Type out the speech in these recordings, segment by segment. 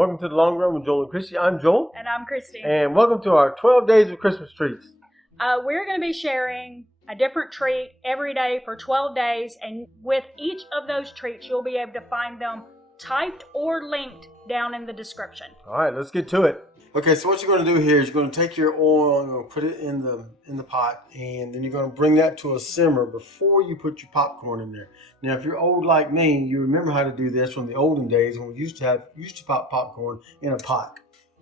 Welcome to the Long Run with Joel and Christy. I'm Joel. And I'm Christy. And welcome to our 12 Days of Christmas Treats. We're going to be sharing a different treat every day for 12 days. And with each of those treats, you'll be able to find them typed or linked down in the description. All right, let's get to it. Okay, so what you're going to do here is you're going to take your oil and you're going to put it in the pot, and then you're going to bring that to a simmer before you put your popcorn in there. Now, if you're old like me, you remember how to do this from the olden days when we used to pop popcorn in a pot.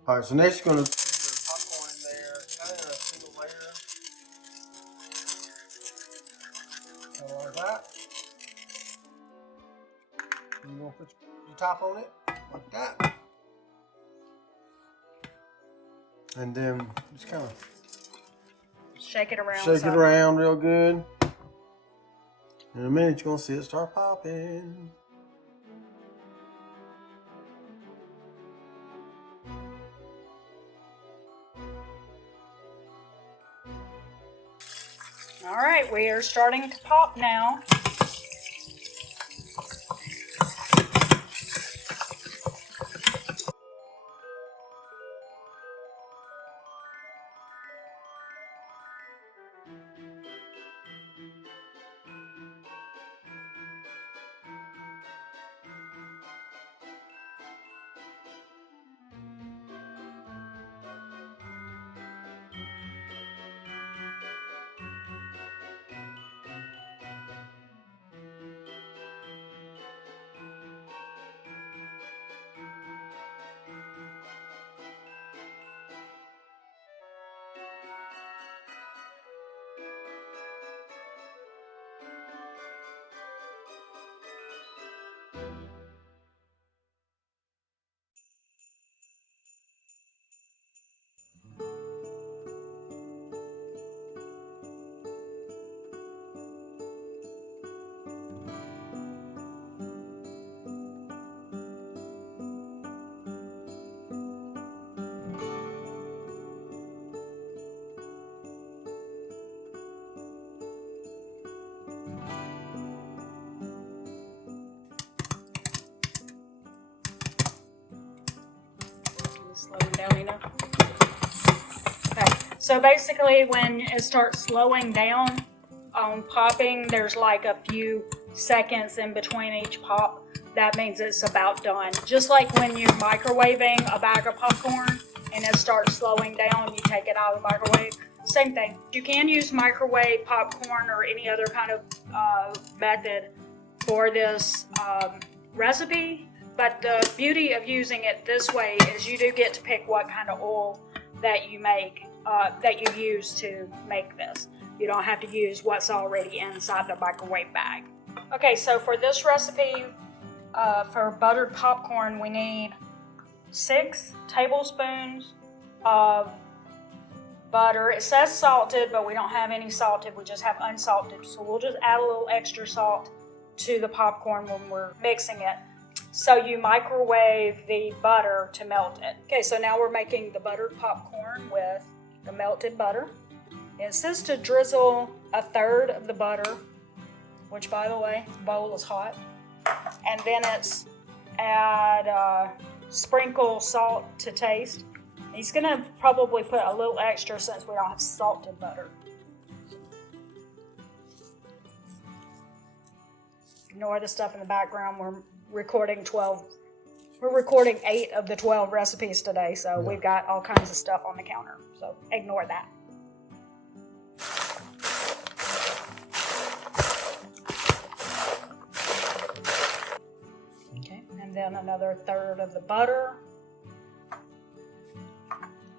All right, so next you're going to put your popcorn in there, kind of in a single layer, kind of like that. And you're going to put your top on it like that. And then just kind of shake it around. Shake it around real good. In a minute, you're going to see it start popping. All right, we are starting to pop now. Slow it down enough. Okay, so basically when it starts slowing down on popping, there's like a few seconds in between each pop. That means it's about done. Just like when you're microwaving a bag of popcorn and it starts slowing down, you take it out of the microwave. Same thing. You can use microwave popcorn or any other kind of method for this recipe. But the beauty of using it this way is you do get to pick what kind of oil that you make, that you use to make this. You don't have to use what's already inside the microwave bag. Okay, so for this recipe, for buttered popcorn, we need 6 tablespoons of butter. It says salted, but we don't have any salted. We just have unsalted. So we'll just add a little extra salt to the popcorn when we're mixing it. So you microwave the butter to melt it. Okay, so now we're making the buttered popcorn with the melted butter. It says to drizzle 1/3 of the butter, which by the way, the bowl is hot. And then it's add sprinkle salt to taste. He's gonna probably put a little extra since we don't have salted butter. Ignore the stuff in the background. We're recording 8 of the 12 recipes today, so we've got all kinds of stuff on the counter, so ignore that. Okay, and then another 1/3 of the butter.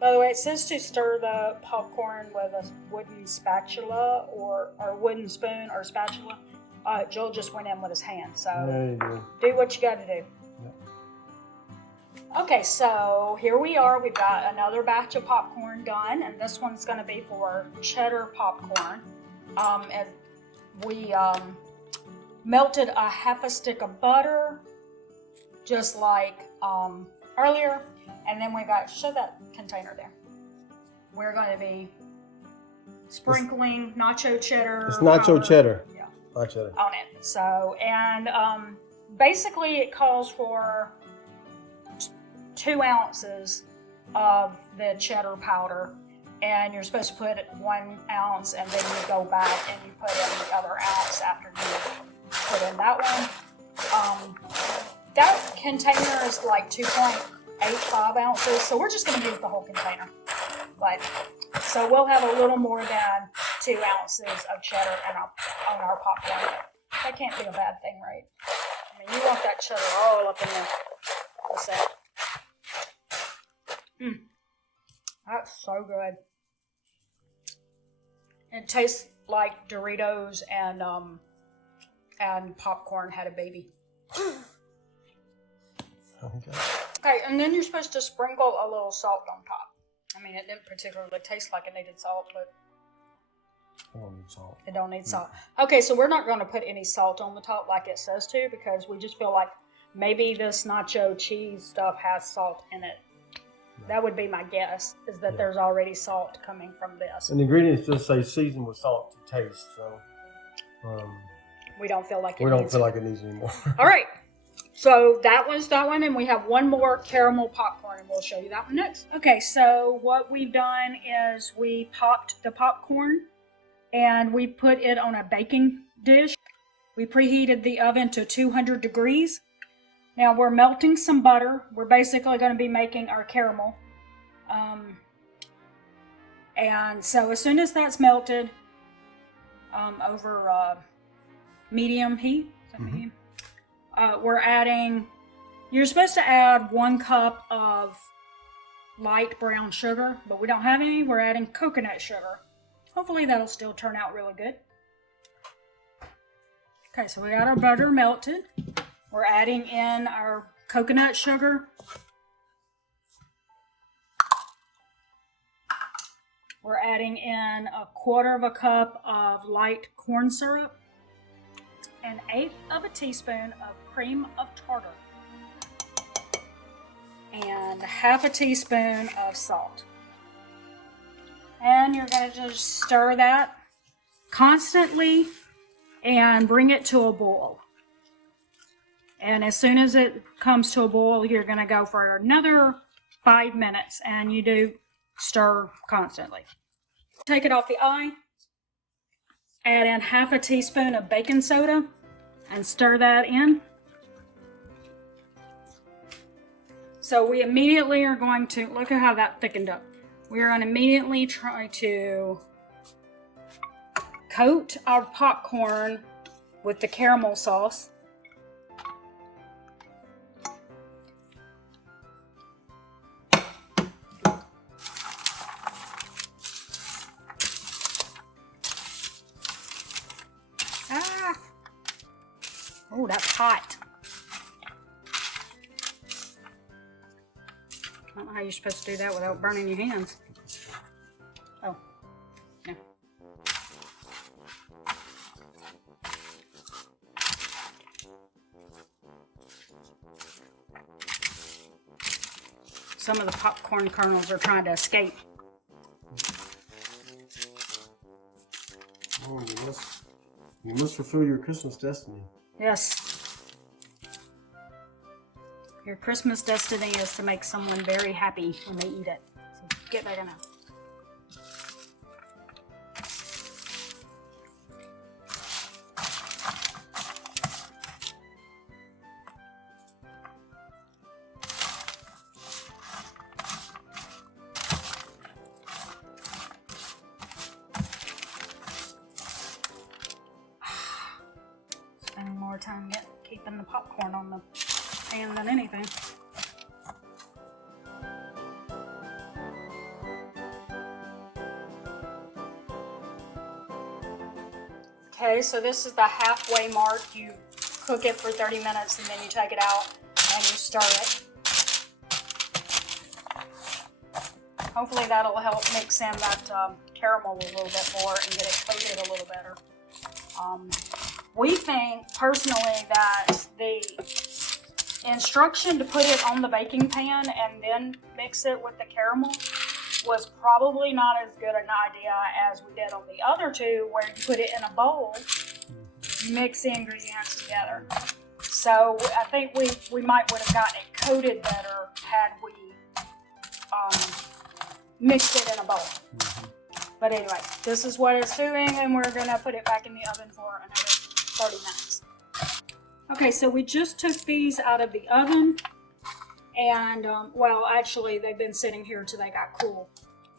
By the way, it says to stir the popcorn with a wooden spatula or wooden spoon or spatula. Joel just went in with his hand, so do what you got to do. Yeah. Okay, so here we are. We've got another batch of popcorn done, and this one's going to be for cheddar popcorn. And we melted a 1/2 stick of butter, just like earlier, and then we got, show that container there. We're going to be sprinkling nacho cheddar. It's nacho cheddar. Yeah. Nacho. On it. So, and basically it calls for 2 ounces of the cheddar powder, and you're supposed to put 1 ounce, and then you go back and you put in the other ounce after you put in that one. That container is like 2.85 ounces, so we're just going to use the whole container. But so we'll have a little more than 2 ounces of cheddar on our popcorn. That can't be a bad thing, right? I mean, you want that cheddar all up in there. What's that? That's so good. It tastes like Doritos and popcorn had a baby. Okay, and then you're supposed to sprinkle a little salt on top. I mean, it didn't particularly taste like it needed salt, but I don't need salt. it don't need salt. Okay, so we're not going to put any salt on the top like it says to, because we just feel like maybe this nacho cheese stuff has salt in it. That would be my guess, is that there's already salt coming from this. And the ingredients just say season with salt to taste, so We don't feel like it we don't needs feel it. like it needs anymore. All right. So that was that one, and we have one more caramel popcorn, and we'll show you that one next. Okay, so what we've done is we popped the popcorn, and we put it on a baking dish. We preheated the oven to 200 degrees. Now we're melting some butter. We're basically going to be making our caramel. And so as soon as that's melted over medium heat, is that medium? We're adding, you're supposed to add 1 cup of light brown sugar, but we don't have any. We're adding coconut sugar. Hopefully that'll still turn out really good. Okay, so we got our butter melted. We're adding in our coconut sugar. We're adding in 1/4 cup of light corn syrup, 1/8 teaspoon of cream of tartar, and 1/2 teaspoon of salt. And you're going to just stir that constantly and bring it to a boil. And as soon as it comes to a boil, you're going to go for another 5 minutes, and you do stir constantly. Take it off the eye, add in 1/2 teaspoon of baking soda, and stir that in. So we immediately are going to, look at how that thickened up. We are going to immediately try to coat our popcorn with the caramel sauce. Oh, that's hot. I don't know how you're supposed to do that without burning your hands. Oh, yeah. Some of the popcorn kernels are trying to escape. Oh, you must fulfill your Christmas destiny. Yes. Your Christmas destiny is to make someone very happy when they eat it. So get back in there. Spending more time keeping the popcorn on the pan than anything. Okay, so this is the halfway mark. You cook it for 30 minutes and then you take it out and you stir it. Hopefully that'll help mix in that caramel a little bit more and get it coated a little better. We think personally that the instruction to put it on the baking pan and then mix it with the caramel was probably not as good an idea as we did on the other two, where you put it in a bowl, mix the ingredients together. So I think we might would have gotten it coated better had we mixed it in a bowl. But anyway, this is what it's doing, and we're gonna put it back in the oven for another 30 minutes. Okay, so we just took these out of the oven, and well, actually, they've been sitting here till they got cool.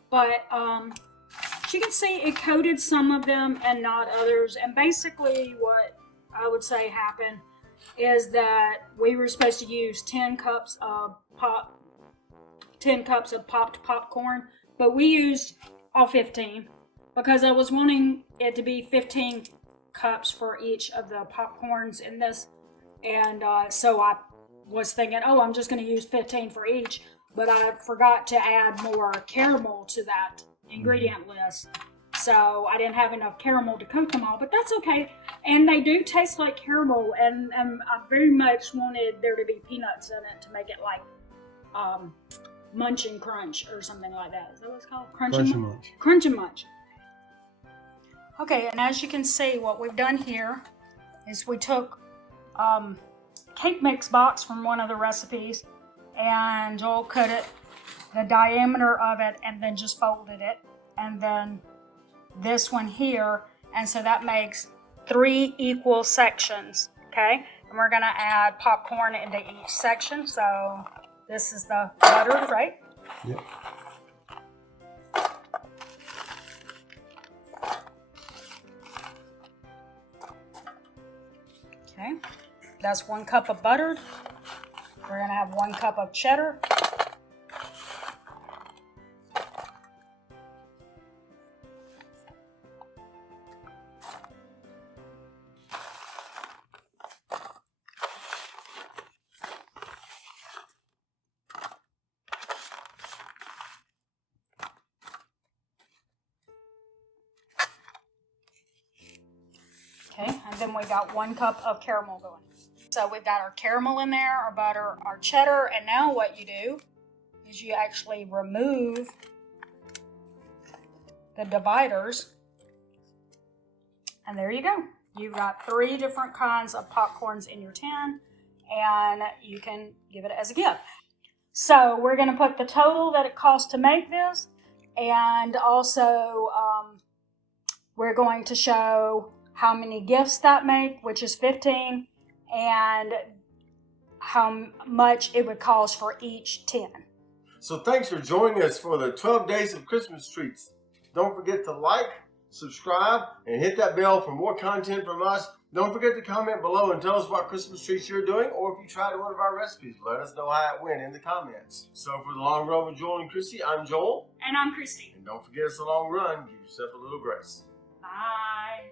But as you can see, it coated some of them and not others. And basically, what I would say happened is that we were supposed to use 10 cups of popped popcorn, but we used all 15 because I was wanting it to be 15 cups for each of the popcorns in this. And so I was thinking, oh, I'm just going to use 15 for each, but I forgot to add more caramel to that ingredient list. So I didn't have enough caramel to coat them all, but that's okay. And they do taste like caramel, and I very much wanted there to be peanuts in it to make it like Munch and Crunch or something like that. Is that what it's called? Crunch and Munch. Crunch and Munch. Okay, and as you can see, what we've done here is we took cake mix box from one of the recipes, and Joel cut it the diameter of it and then just folded it, and then this one here, and so that makes 3 equal sections. Okay, and we're gonna add popcorn into each section. So this is the butter, right? Yep. Okay, that's 1 cup of butter. We're gonna have 1 cup of cheddar. Okay, and then we got 1 cup of caramel going. So we've got our caramel in there, our butter, our cheddar, and now what you do is you actually remove the dividers, and there you go. You've got 3 different kinds of popcorns in your tin, and you can give it as a gift. So we're going to put the total that it costs to make this, and also we're going to show how many gifts that make, which is 15, and how much it would cost for each tin. So thanks for joining us for the 12 Days of Christmas Treats. Don't forget to like, subscribe, and hit that bell for more content from us. Don't forget to comment below and tell us what Christmas treats you're doing, or if you tried one of our recipes, let us know how it went in the comments. So for the Long Run with Joel and Christy, I'm Joel. And I'm Christy. And don't forget it's a long run. Give yourself a little grace. Bye.